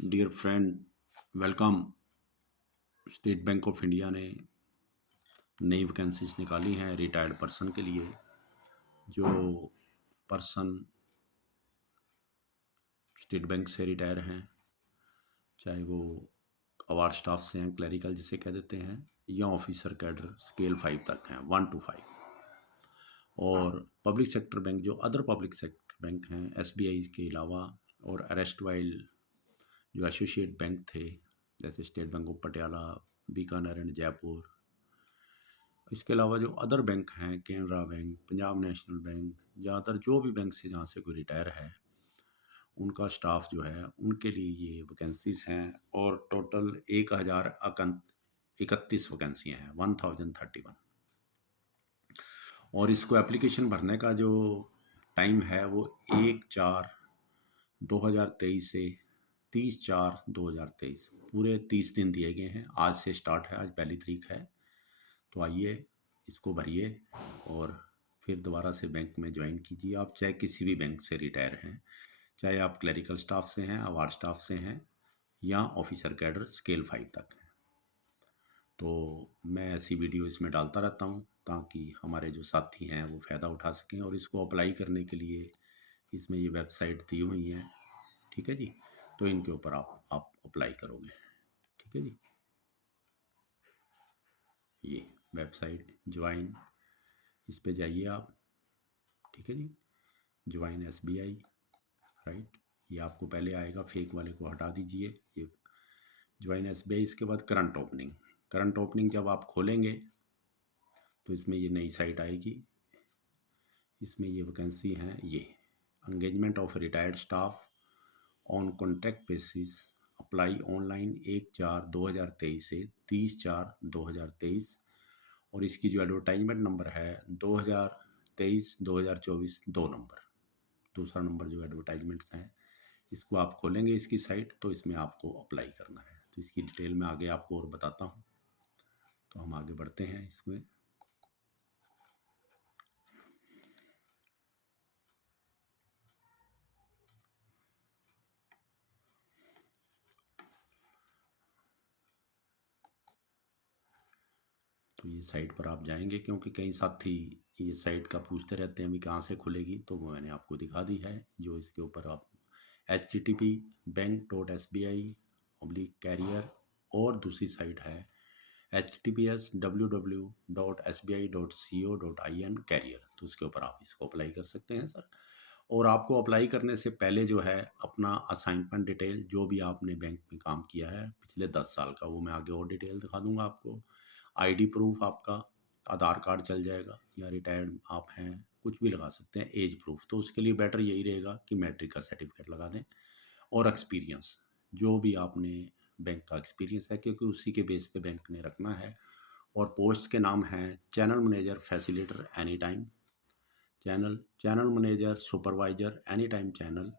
Dear friend, welcome. State bank of India ने नई vacancies निकाली हैं रिटायर्ड पर्सन के लिए। जो पर्सन स्टेट बैंक से रिटायर हैं, चाहे वो अवार्ड स्टाफ से हैं, क्लरिकल जिसे कह देते हैं, या ऑफिसर कैडर स्केल 5 तक हैं, 1 to 5। और पब्लिक सेक्टर बैंक, जो अदर पब्लिक सेक्टर बैंक हैं एसबीआई के अलावा, और अरेस्ट वाइल जो एसोसिएट बैंक थे, जैसे state bank of Patiala, Bikaner and Jaipur. इसके अलावा जो अदर बैंक हैं, Canara bank, Punjab national bank, ज़्यादातर जो भी बैंक से जहाँ से कोई रिटायर है, उनका स्टाफ जो है, उनके लिए ये वैकेंसीज हैं। और टोटल 1031 वैकेंसियाँ हैं, 1031। और इसको एप्लीकेशन भरने का जो टाइम है वो 1/4/2023 से 30/4/2023, पूरे 30 दिन दिए गए हैं। आज से स्टार्ट है, आज पहली तारीख है। तो आइए, इसको भरिए और फिर दोबारा से बैंक में ज्वाइन कीजिए। आप चाहे किसी भी बैंक से रिटायर हैं, चाहे आप क्लरिकल स्टाफ से हैं, अवार्ड स्टाफ से हैं, या ऑफिसर कैडर स्केल 5 तक हैं। तो मैं ऐसी वीडियो इसमें डालता रहता हूँ ताकि हमारे जो साथी हैं वो फ़ायदा उठा सकें। और इसको अप्लाई करने के लिए इसमें ये वेबसाइट दी हुई हैं, ठीक है जी। तो इनके ऊपर आप अप्लाई करोगे, ठीक है जी। ये वेबसाइट ज्वाइन, इस पे जाइए आप, ठीक है जी। Join SBI, right. ये आपको पहले आएगा, फेक वाले को हटा दीजिए। ये ज्वाइन एसबीआई। इसके बाद करंट ओपनिंग। करंट ओपनिंग जब आप खोलेंगे तो इसमें ये नई साइट आएगी। इसमें ये वैकेंसी हैं, ये engagement of retired staff on contract basis, apply online 1/4/2023 से 30/4/2023। और इसकी जो एडवर्टाइजमेंट नंबर है 2023-2024 2 नंबर, दूसरा नंबर जो एडवर्टाइजमेंट्स हैं। इसको आप खोलेंगे इसकी साइट, तो इसमें आपको अप्लाई करना है। तो इसकी डिटेल में आगे आपको और बताता हूँ। तो हम आगे बढ़ते हैं इसमें। तो ये साइट पर आप जाएंगे, क्योंकि कई साथी ये साइट का पूछते रहते हैं अभी कहाँ से खुलेगी, तो वो मैंने आपको दिखा दी है। जो इसके ऊपर आप http://bank.sbi/career, और दूसरी साइट है https://www.sbi.co.in कैरियर। तो उसके ऊपर आप इसको अप्लाई कर सकते हैं सर। और आपको अप्लाई करने से पहले जो है अपना असाइनमेंट डिटेल, जो भी आपने बैंक में काम किया है पिछले 10 साल का, वो मैं आगे और डिटेल दिखा दूंगा आपको। आईडी प्रूफ आपका, आधार कार्ड चल जाएगा, या रिटायर्ड आप हैं, कुछ भी लगा सकते हैं। एज प्रूफ, तो उसके लिए बेटर यही रहेगा कि मैट्रिक का सर्टिफिकेट लगा दें। और एक्सपीरियंस, जो भी आपने बैंक का एक्सपीरियंस है, क्योंकि उसी के बेस पे बैंक ने रखना है। और पोस्ट के नाम हैं channel manager, facilitator any time channel, channel manager, supervisor any time channel,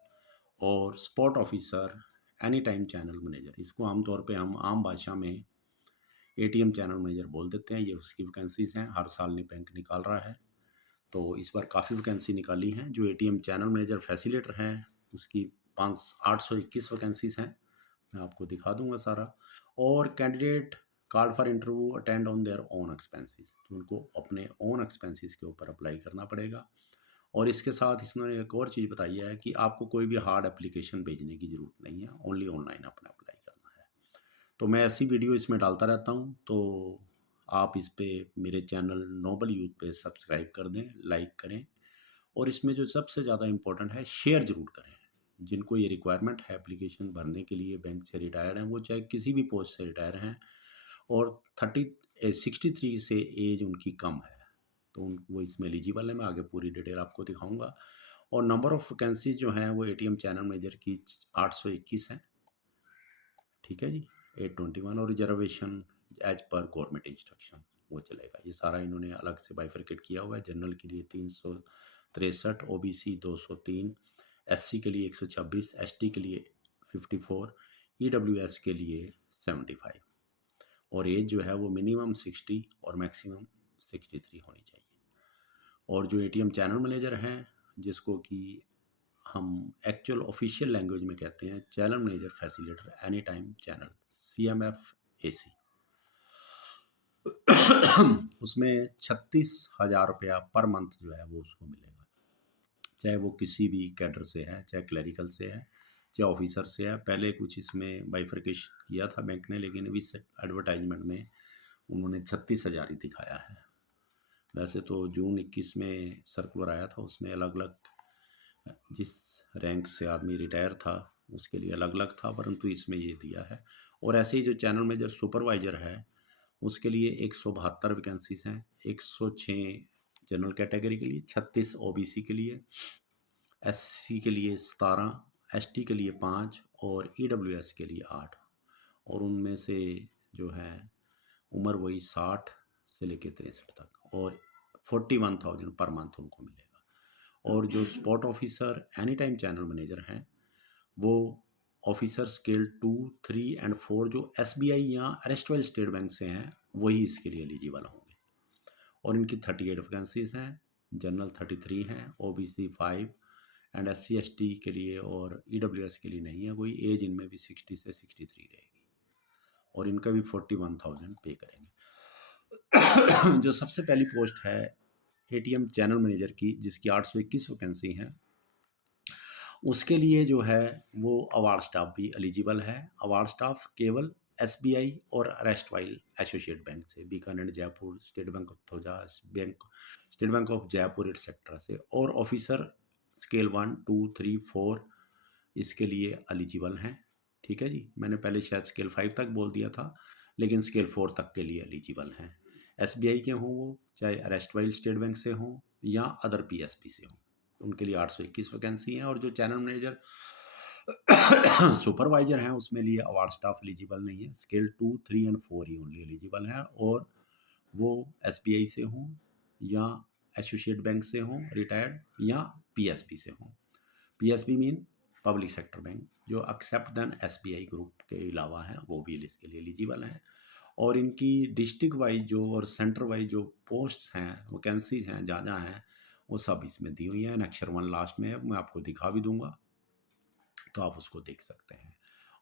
और spot officer any time channel manager. इसको आमतौर पे हम आम भाषा में एटीएम चैनल मैनेजर बोल देते हैं। ये उसकी वैकेंसीज हैं, हर साल बैंक निकाल रहा है। तो इस बार काफ़ी वैकेंसी निकाली हैं। जो एटीएम चैनल मैनेजर फैसिलिटेटर हैं, उसकी 821 वैकेंसीज हैं। मैं आपको दिखा दूंगा सारा। और candidate called for interview attend on their own expenses, तो उनको अपने ओन एक्सपेंसेस के ऊपर अप्लाई करना पड़ेगा। और इसके साथ इसने एक और चीज़ बताई है कि आपको कोई भी हार्ड एप्लीकेशन भेजने की ज़रूरत नहीं है, ओनली ऑनलाइन अपना अप्लाई करना है। तो मैं ऐसी वीडियो इसमें डालता रहता हूँ। तो आप इस पे मेरे चैनल नोबल यूथ पे सब्सक्राइब कर दें, लाइक करें। और इसमें जो सबसे ज़्यादा इम्पोर्टेंट है, शेयर ज़रूर करें। जिनको ये रिक्वायरमेंट है एप्लीकेशन भरने के लिए, बैंक से रिटायर हैं, वो चाहे किसी भी पोस्ट से रिटायर हैं, और 63 से एज उनकी कम है, तो उन वो इसमें एलिजिबल है। मैं आगे पूरी डिटेल आपको दिखाऊंगा। और नंबर ऑफ़ वैकेंसीज जो हैं वो एटीएम चैनल मैनेजर की 821 हैं, ठीक है जी, 821। और reservation as per government instruction वो चलेगा। ये सारा इन्होंने अलग से बाइफरकेट किया हुआ है। जनरल के लिए 363, ओबीसी 203, एससी के लिए 126, एसटी के लिए 54, ईडब्ल्यूएस के लिए 75। और एज जो है वो मिनिमम 60 और मैक्सिमम 63 होनी चाहिए। और जो एटीएम चैनल मैनेजर हैं, जिसको कि हम एक्चुअल ऑफिशियल लैंग्वेज में कहते हैं channel manager facilitator any time channel, CMF AC। उसमें 36,000 रुपया पर मंथ जो है वो उसको मिलेगा, चाहे वो किसी भी कैडर से है, चाहे क्लरिकल से है, चाहे ऑफिसर से है। पहले कुछ इसमें बाइफरकेशन किया था बैंक ने, लेकिन इस एडवर्टाइजमेंट में उन्होंने 36,000 ही दिखाया है। वैसे तो जून 21 में सर्कुलर आया था, उसमें अलग अलग जिस रैंक से आदमी रिटायर था उसके लिए अलग अलग था, परंतु इसमें ये दिया है। और ऐसे ही जो चैनल मैनेजर सुपरवाइजर है उसके लिए 172 वैकेंसीज हैं, 106 जनरल कैटेगरी के लिए, 36 OBC के लिए, SC के लिए 17, ST के लिए 5 और EWS के लिए 8। और उनमें से जो है उम्र वही 60 से लेकर 63 तक, और 41,000 पर मंथ उनको मिलेगा। और जो spot officer any time channel manager हैं वो ऑफिसर स्केल 2, 3 एंड 4 जो SBI या अरेस्टवाइल स्टेट बैंक से हैं वही इसके लिए एलिजिबल होंगे। और इनकी 38 वैकेंसीज हैं, जनरल 33 हैं, OBC 5 एंड SC ST के लिए और EWS के लिए नहीं है कोई। एज इनमें भी 60 से 63 रहेगी और इनका भी 41,000 पे करेंगे। जो सबसे पहली पोस्ट है ATM चैनल मैनेजर की, जिसकी 821 वैकेंसी हैं, उसके लिए जो है वो अवार्ड स्टाफ भी एलिजिबल है। अवार्ड स्टाफ केवल SBI और अरेस्टवाइल एसोसिएट बैंक से, Bikaner, Jaipur, state bank of थोजा, state bank of Jaipur etcetera से, और ऑफिसर स्केल 1, 2, 3, 4 इसके लिए एलिजिबल हैं। ठीक है जी, मैंने पहले शायद स्केल 5 तक बोल दिया था, लेकिन स्केल 4 तक के लिए एलिजिबल हैं। SBI के हों वो, चाहे अरेस्टवाइल स्टेट बैंक से हों या अदर PSB से हों, उनके लिए 821 वैकेंसी हैं। और जो चैनल मैनेजर सुपरवाइजर हैं उसमें लिए अवार्ड स्टाफ एलिजिबल नहीं है, scale 2, 3 and 4 he only eligible हैं, और वो SBI से हों या एसोसिएट बैंक से हों रिटायर्ड, या PSB से हों। PSB mean public sector bank, जो एक्सेप्ट देन SBI ग्रुप के अलावा हैं वो भी इसके लिए एलिजिबल हैं। और इनकी डिस्ट्रिक्ट वाइज जो और सेंटर वाइज जो पोस्ट्स हैं, वैकेंसीज हैं, जहाँ जहाँ हैं, वो सब इसमें दी हुई हैं। अक्षर 1 लास्ट में है, मैं आपको दिखा भी दूंगा तो आप उसको देख सकते हैं।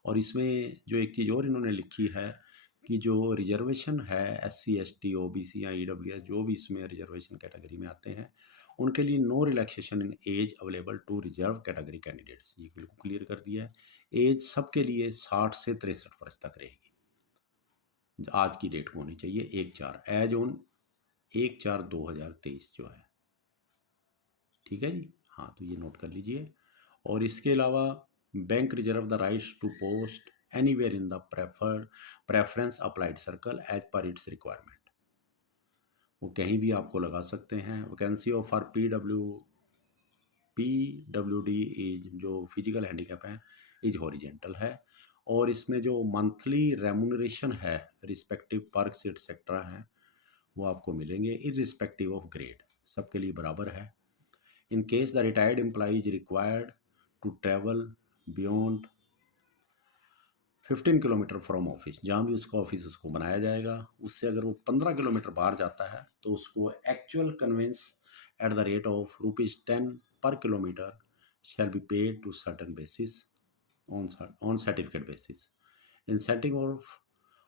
और इसमें जो एक चीज़ और इन्होंने लिखी है कि जो रिजर्वेशन है SC ST OBC या EWS जो भी इसमें रिजर्वेशन कैटेगरी में आते हैं उनके लिए no relaxation in age available to reserve category candidates, ये बिल्कुल क्लियर कर दिया है। एज सबके लिए 60 से 63 वर्ष तक रहेगी, आज की डेट को होनी चाहिए 1/4 एज ऑन 1/4/2023 जो है। ठीक है जी, हाँ तो ये नोट कर लीजिए। और इसके अलावा bank reserve the rights to post anywhere in the preference applied circle as per its requirement, वो कहीं भी आपको लगा सकते हैं। Vacancy of for PWD is जो फिजिकल हैंडीकैप है इज हॉरिजेंटल है। और इसमें जो मंथली रेमुनरेशन है रिस्पेक्टिव पर्क्स एटसेट्रा है वो आपको मिलेंगे इररिस्पेक्टिव ऑफ ग्रेड, सबके लिए बराबर है। In case the retired employee is required to travel beyond 15 kilometre from office, जहाँ भी उसका ऑफिस उसको बनाया जाएगा उससे अगर वो 15 किलोमीटर बाहर जाता है तो उसको actual conveyance at the rate of ₹10 per kilometre shall be paid to certain basis on certificate basis incentive of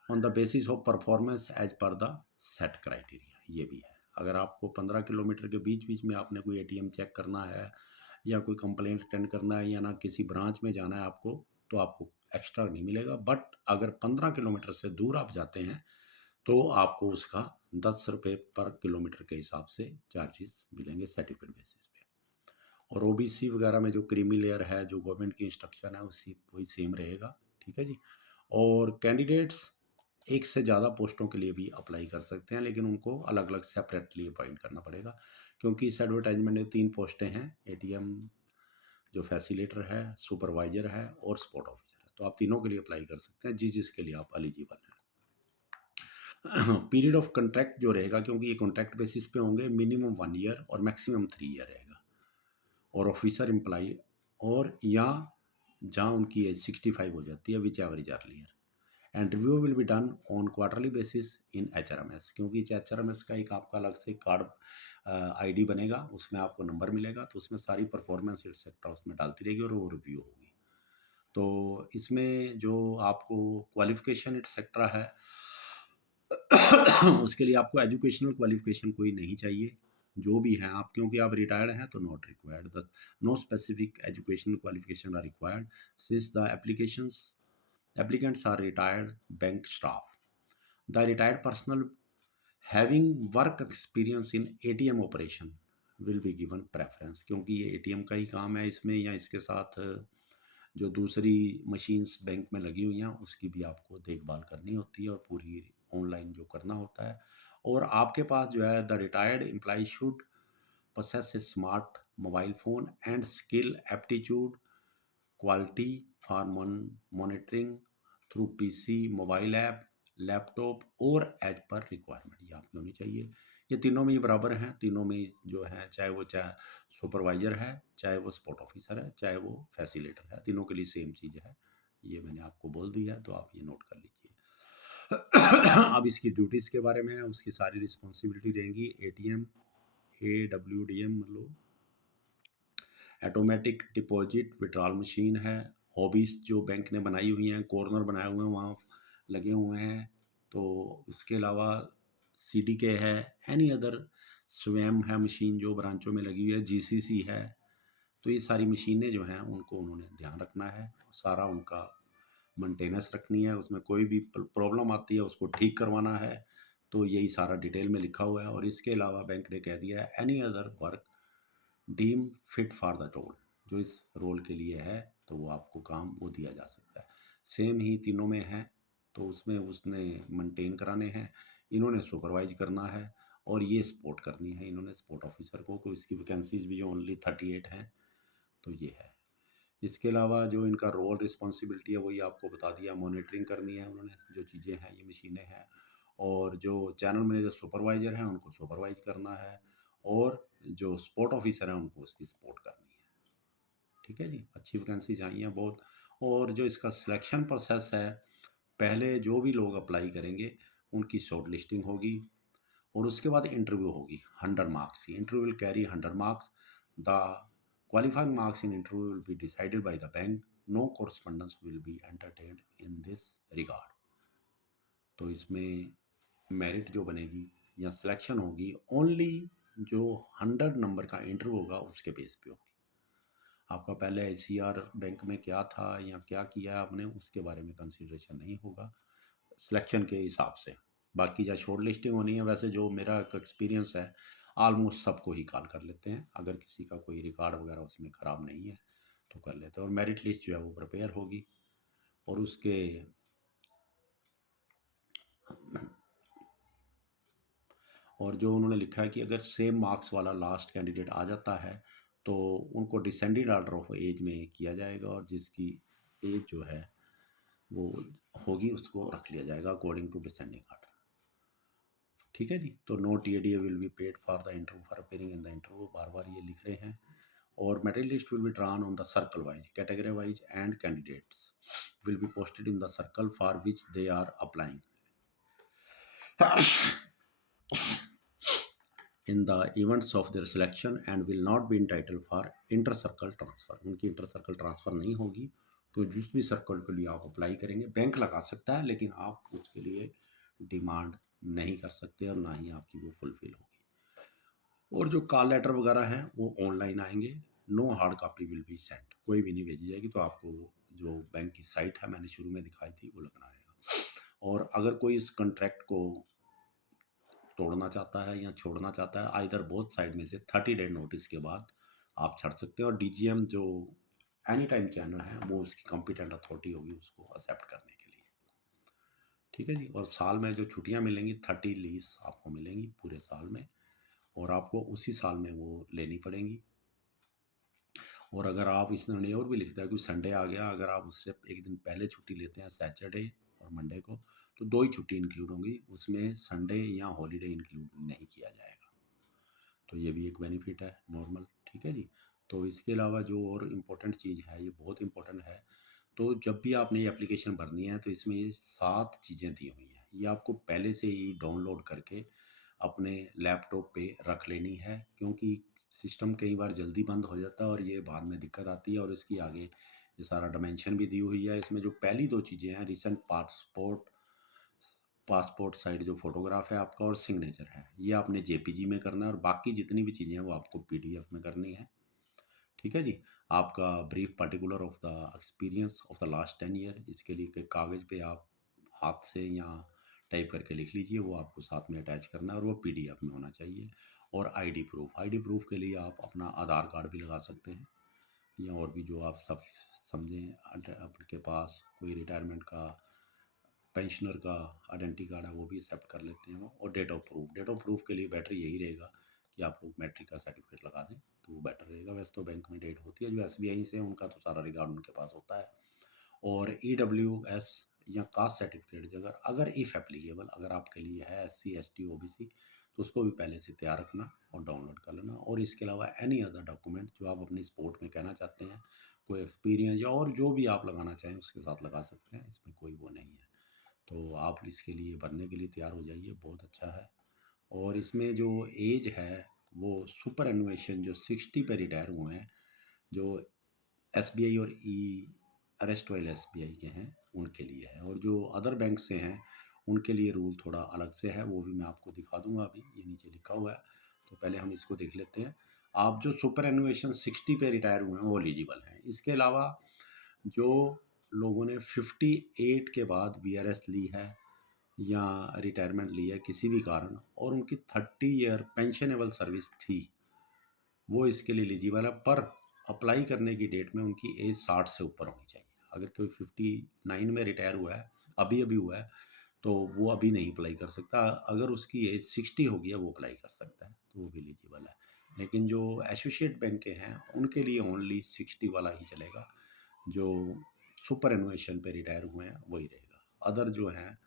on the basis of performance as per the set criteria. ये भी है, अगर आपको 15 किलोमीटर के बीच बीच में आपने कोई ATM चेक करना है या कोई कंप्लेंट अटेंड करना है या ना किसी ब्रांच में जाना है आपको, तो आपको एक्स्ट्रा नहीं मिलेगा। बट अगर 15 किलोमीटर से दूर आप जाते हैं तो आपको उसका 10 रुपये पर किलोमीटर के हिसाब से चार्जेस मिलेंगे सर्टिफिकेट बेसिस पे। और OBC वगैरह में जो क्रीमी लेयर है, जो गवर्नमेंट की इंस्ट्रक्शन है उसी वही सेम रहेगा। ठीक है जी। और कैंडिडेट्स एक से ज़्यादा पोस्टों के लिए भी अप्लाई कर सकते हैं, लेकिन उनको अलग अलग सेपरेटली अपॉइंट करना पड़ेगा, क्योंकि इस एडवर्टाइजमेंट में 3 पोस्टें हैं, ATM जो फैसिलिटेटर है, सुपरवाइजर है और स्पॉट ऑफिसर है। तो आप तीनों के लिए अप्लाई कर सकते हैं जिस जिसके लिए आप एलिजिबल हैं। पीरियड ऑफ कॉन्ट्रैक्ट जो रहेगा, क्योंकि ये कॉन्ट्रैक्ट बेसिस पे होंगे, मिनिमम 1 ईयर और मैक्सिमम 3 ईयर रहेगा। और ऑफिसर एम्प्लाई और या जहाँ उनकी एज 65 हो जाती है, which ever is earlier, and review will be done on quarterly basis in HRMS, क्योंकि HRMS का एक आपका अलग से कार्ड आईडी बनेगा, उसमें आपको नंबर मिलेगा, तो उसमें सारी परफॉर्मेंस एक्सेट्रा उसमें डालती रहेगी और वो रिव्यू होगी। तो इसमें जो आपको क्वालिफिकेशन एक्सेट्रा है उसके लिए आपको एजुकेशनल क्वालिफिकेशन कोई नहीं चाहिए, जो भी है आप, क्योंकि आप रिटायर्ड हैं तो not required, the no specific educational qualification are required since the applications applicants are retired bank staff. The retired personnel having work experience in ATM operation will be given preference, क्योंकि ये ATM का ही काम है इसमें, या इसके साथ जो दूसरी मशीन्स बैंक में लगी हुई हैं उसकी भी आपको देखभाल करनी होती है और पूरी ऑनलाइन जो करना होता है। और आपके पास जो है the retired employ should possess a smart mobile phone and skill aptitude quality for monitoring through PC, mobile app, laptop और एज पर रिक्वायरमेंट, ये आपकी होनी चाहिए। ये तीनों में ये बराबर हैं, तीनों में जो है, चाहे सुपरवाइजर है, चाहे वो स्पॉट ऑफिसर है, चाहे वो फैसिलेटर है, तीनों के लिए सेम चीज़ है। ये मैंने आपको बोल दी है, तो आप ये नोट कर लीजिए। अब इसकी ड्यूटीज़ के बारे में, उसकी सारी रिस्पॉन्सिबिलिटी रहेंगी। ATM, AWDM मतलब ऑटोमेटिक डिपॉजिट विड्रॉल मशीन है। हॉबीज़ जो बैंक ने बनाई हुई हैं, कॉर्नर बनाए हुए हैं वहाँ लगे हुए हैं। तो उसके अलावा CDK है, एनी अदर स्वयं है मशीन जो ब्रांचों में लगी हुई है, GCC है। तो ये सारी मशीनें जो हैं उनको उन्होंने ध्यान रखना है, सारा उनका मेंटेनेंस रखनी है, उसमें कोई भी प्रॉब्लम आती है उसको ठीक करवाना है। तो यही सारा डिटेल में लिखा हुआ है। और इसके अलावा बैंक ने कह दिया है any other work deem fit for the role, जो इस रोल के लिए है तो वो आपको काम वो दिया जा सकता है। सेम ही तीनों में है, तो उसमें उसने मेंटेन कराने हैं, इन्होंने सुपरवाइज करना है और ये सपोर्ट करनी है इन्होंने सपोर्ट ऑफिसर को इसकी वैकेंसीज भी ओनली 38 हैं। तो ये है। इसके अलावा जो इनका रोल रिस्पॉन्सिबिलिटी है वही आपको बता दिया, मॉनिटरिंग करनी है उन्होंने, जो चीज़ें हैं ये मशीनें हैं। और जो चैनल मैनेजर सुपरवाइजर हैं उनको सुपरवाइज करना है, और जो स्पोर्ट ऑफिसर हैं उनको उसकी सपोर्ट करनी है। ठीक है जी, अच्छी वैकेंसीज आई हैं बहुत। और जो इसका सिलेक्शन प्रोसेस है, पहले जो भी लोग अप्लाई करेंगे उनकी शॉर्ट लिस्टिंग होगी और उसके बाद इंटरव्यू होगी 100 मार्क्स की। Interview will carry 100 marks. The qualifying marks in interview will be decided by the bank. No correspondence will be entertained in this regard. तो इसमें मेरिट जो बनेगी या सिलेक्शन होगी ओनली जो 100 नंबर का इंटरव्यू होगा उसके बेस पे होगी। आपका पहले ICR बैंक में क्या था या क्या किया आपने उसके बारे में कंसिडरेशन नहीं होगा सिलेक्शन के हिसाब से। बाकी जो शॉर्ट लिस्टिंग होनी है, वैसे जो मेरा एक्सपीरियंस है ऑलमोस्ट सबको ही कॉल कर लेते हैं, अगर किसी का कोई रिकॉर्ड वगैरह उसमें ख़राब नहीं है तो कर लेते हैं। और मेरिट लिस्ट जो है वो प्रिपेयर होगी और उसके और जो उन्होंने लिखा है कि अगर सेम मार्क्स वाला लास्ट कैंडिडेट आ जाता है तो उनको डिसेंडिंग ऑर्डर ऑफ एज में किया जाएगा, और जिसकी एज जो है वो होगी उसको रख लिया जाएगा अकॉर्डिंग टू डिसेंडिंग ऑर्डर। ठीक है जी। तो no TDA will be paid for the interview for appearing in the interview, बार बार ये लिख रहे हैं। और merit list will be drawn on the circle wise, category wise, and candidates will be posted in the circle for which they are applying in the events of their selection and will not be entitled for inter circle transfer। उनकी inter circle transfer नहीं होगी। तो जिस भी circle के लिए आप apply करेंगे बैंक लगा सकता है, लेकिन आप उसके लिए डिमांड नहीं कर सकते और ना ही आपकी वो फुलफिल होगी। और जो कॉल लेटर वगैरह हैं वो ऑनलाइन आएंगे। No hard copy will be sent, कोई भी नहीं भेजी जाएगी। तो आपको जो बैंक की साइट है मैंने शुरू में दिखाई थी वो लगना रहेगा। और अगर कोई इस कॉन्ट्रैक्ट को तोड़ना चाहता है या छोड़ना चाहता है, आइदर बोथ साइड में से 30 डे नोटिस के बाद आप छड़ सकते हो। और DGM जो एनी टाइम चैनल है वो उसकी कॉम्पिटेंट अथॉरिटी होगी उसको एक्सेप्ट करने के लिए। ठीक है जी। और साल में जो छुट्टियां मिलेंगी 30 लीव्स आपको मिलेंगी पूरे साल में, और आपको उसी साल में वो लेनी पड़ेंगी। और अगर आप इसने और भी लिखता है कि संडे आ गया, अगर आप उससे एक दिन पहले छुट्टी लेते हैं सैटरडे और मंडे को, तो 2 ही छुट्टी इंक्लूड होंगी, उसमें संडे या हॉलीडे इंक्लूड नहीं किया जाएगा। तो ये भी एक बेनिफिट है नॉर्मल। ठीक है जी। तो इसके अलावा जो और इम्पोर्टेंट चीज़ है, ये बहुत इम्पोर्टेंट है। तो जब भी आपने ये एप्लीकेशन भरनी है तो इसमें ये 7 चीज़ें दी हुई हैं। ये आपको पहले से ही डाउनलोड करके अपने लैपटॉप पे रख लेनी है, क्योंकि सिस्टम कई बार जल्दी बंद हो जाता है और ये बाद में दिक्कत आती है। और इसकी आगे ये सारा डायमेंशन भी दी हुई है। इसमें जो पहली 2 चीज़ें हैं, रिसेंट पासपोर्ट साइज़ जो फ़ोटोग्राफ है आपका और सिग्नेचर है, ये आपने जेपीजी में करना है और बाकी जितनी भी चीज़ें हैं वो आपको पीडीएफ में करनी है। ठीक है जी। आपका brief particular of the experience of the last 10 year, इसके लिए एक कागज़ पे आप हाथ से या टाइप करके लिख लीजिए, वो आपको साथ में अटैच करना है और वो पीडीएफ में होना चाहिए। और आईडी प्रूफ के लिए आप अपना आधार कार्ड भी लगा सकते हैं, या और भी जो आप सब समझें। आपके पास कोई रिटायरमेंट का, पेंशनर का आइडेंटिटी कार्ड है, वो भी एक्सेप्ट कर लेते हैं वो। और डेट ऑफ प्रूफ के लिए बेटर यही रहेगा कि आप लोग मैट्रिक का सर्टिफिकेट लगा दें, तो वो बेटर रहेगा। वैसे तो बैंक में डेट होती है, जो एसबीआई से उनका तो सारा रिकॉर्ड उनके पास होता है। और ईडब्ल्यूएस या कास्ट सर्टिफिकेट, अगर अगर इफ़ एप्लीकेबल अगर आपके लिए है, एससी एसटी ओबीसी, तो उसको भी पहले से तैयार रखना और डाउनलोड कर लेना। और इसके अलावा एनी अदर डॉक्यूमेंट जो आप अपनी स्पोर्ट में कहना चाहते हैं, कोई एक्सपीरियंस या और जो भी आप लगाना चाहें उसके साथ लगा सकते हैं, इसमें कोई वो नहीं है। तो आप इसके लिए भरने के लिए तैयार हो जाइए, बहुत अच्छा है। और इसमें जो एज है वो सुपर एनुएशन जो 60 पे रिटायर हुए हैं, जो एसबीआई और ई अरेस्ट वाले एसबीआई के हैं, उनके लिए है। और जो अदर बैंक से हैं उनके लिए रूल थोड़ा अलग से है, वो भी मैं आपको दिखा दूंगा। अभी ये नीचे लिखा हुआ है, तो पहले हम इसको देख लेते हैं। आप जो सुपर एनुएशन 60 पे रिटायर हुए हैं वो एलिजिबल हैं। इसके अलावा जो लोगों ने 58 के बाद वीआरएस ली है या रिटायरमेंट ली है किसी भी कारण, और उनकी 30 ईयर पेंशनेबल सर्विस थी, वो इसके लिए एलिजिबल है। पर अप्लाई करने की डेट में उनकी एज 60 से ऊपर होनी चाहिए। अगर कोई 59 में रिटायर हुआ है, अभी अभी हुआ है, तो वो अभी नहीं अप्लाई कर सकता। अगर उसकी एज 60 हो गई है वो अप्लाई कर सकता है, तो वो भी एलिजिबल है। लेकिन जो एसोसिएट बैंक के हैं उनके लिए ओनली 60 वाला ही चलेगा। जो सुपर एनुएशन पे रिटायर हुए हैं वही रहेगा। अदर जो हैं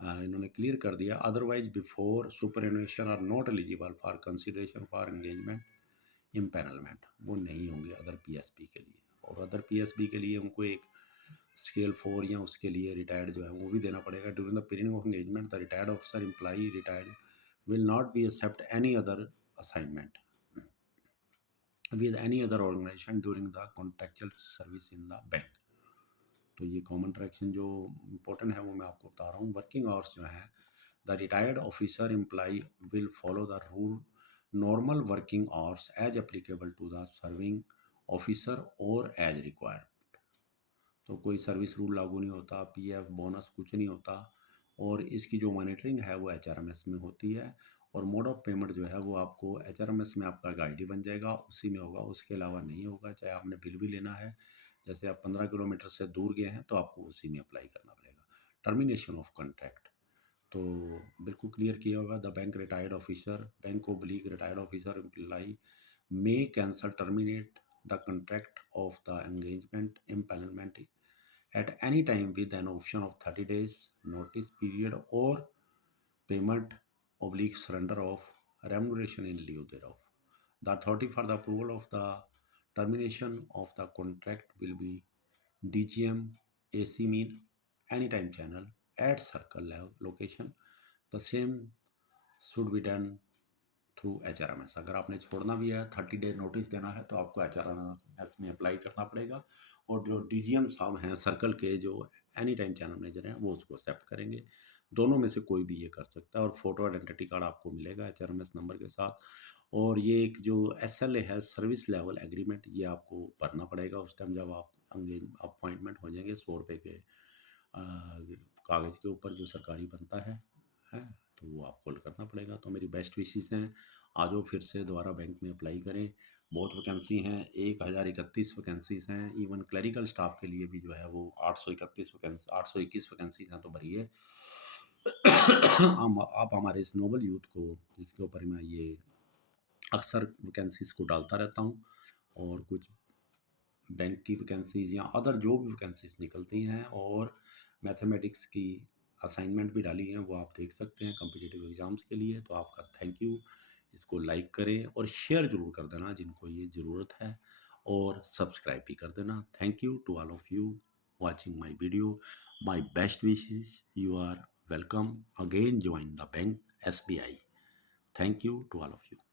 इन्होंने क्लियर कर दिया, otherwise before superannuation are not eligible for consideration for engagement empanelment, वो नहीं होंगे अदर पीएसबी के लिए। और अदर पीएसबी के लिए उनको एक स्केल 4 या उसके लिए रिटायर्ड जो है वो भी देना पड़ेगा। During the period of engagement the retired officer employee retired will not be accept any other assignment with any other organization during the contractual service in the bank। तो ये कॉमन ट्रैक्शन जो important है वो मैं आपको बता रहा हूँ। वर्किंग आवर्स जो है, the retired officer employ will follow the rule normal working hours as applicable to the serving officer और एज रिक्वायर्ड। तो कोई सर्विस रूल लागू नहीं होता, पीएफ बोनस कुछ नहीं होता। और इसकी जो मॉनिटरिंग है वो एचआरएमएस में होती है। और मोड ऑफ पेमेंट जो है वो आपको एचआरएमएस में आपका एक आईडी बन जाएगा, उसी में होगा, उसके अलावा नहीं होगा। चाहे आपने बिल भी लेना है, जैसे आप 15 किलोमीटर से दूर गए हैं तो आपको उसी में अप्लाई करना पड़ेगा। टर्मिनेशन ऑफ कॉन्ट्रैक्ट तो बिल्कुल क्लियर किया होगा। The bank retired officer, bank oblique retired officer employee may cancel terminate the contract of the engagement empanelment at any time with an option of 30 days notice period or payment oblique surrender of remuneration in lieu thereof. The authority for the approval of the termination of the contract will be DGM AC mean anytime channel at circle level location. The same should be done through HRMS. अगर आपने छोड़ना भी है, 30 day notice देना है, तो आपको HRMS में अप्लाई करना पड़ेगा। और जो डीजीएम साहब हैं सर्कल के, जो एनी टाइम चैनल मैनेजर हैं, वो उसको एक्सेप्ट करेंगे। दोनों में से कोई भी ये कर सकता है। और फोटो आइडेंटिटी कार्ड आपको मिलेगा एचआरएमएस नंबर के साथ। और ये एक जो एसएलए है, सर्विस लेवल एग्रीमेंट, ये आपको भरना पड़ेगा उस टाइम जब आप अपॉइंटमेंट हो जाएंगे। 100 रुपये के कागज़ के ऊपर जो सरकारी बनता है, तो वो आपको करना पड़ेगा। तो मेरी बेस्ट विशेस हैं, आ जाओ फिर से दोबारा बैंक में अप्लाई करें। बहुत वैकेंसी हैं, 1031 वैकेंसीज़ हैं। इवन क्लरिकल स्टाफ के लिए भी जो है वो 821 वैकेंसीज हैं, तो भरिए। आप हमारे इस नोबल यूथ को, जिसके ऊपर मैं ये अक्सर वैकेंसीज को डालता रहता हूँ, और कुछ बैंक की वैकेंसीज या अदर जो भी वैकेंसीज निकलती हैं, और मैथमेटिक्स की असाइनमेंट भी डाली हैं, वो आप देख सकते हैं कॉम्पिटिटिव एग्ज़ाम्स के लिए। तो आपका थैंक यू। इसको लाइक करें और शेयर ज़रूर कर देना जिनको ये ज़रूरत है, और सब्सक्राइब भी कर देना। Thank you to all of you. watching my video. My best wishes. You are welcome again. Join the bank SBI. Thank you to all of you.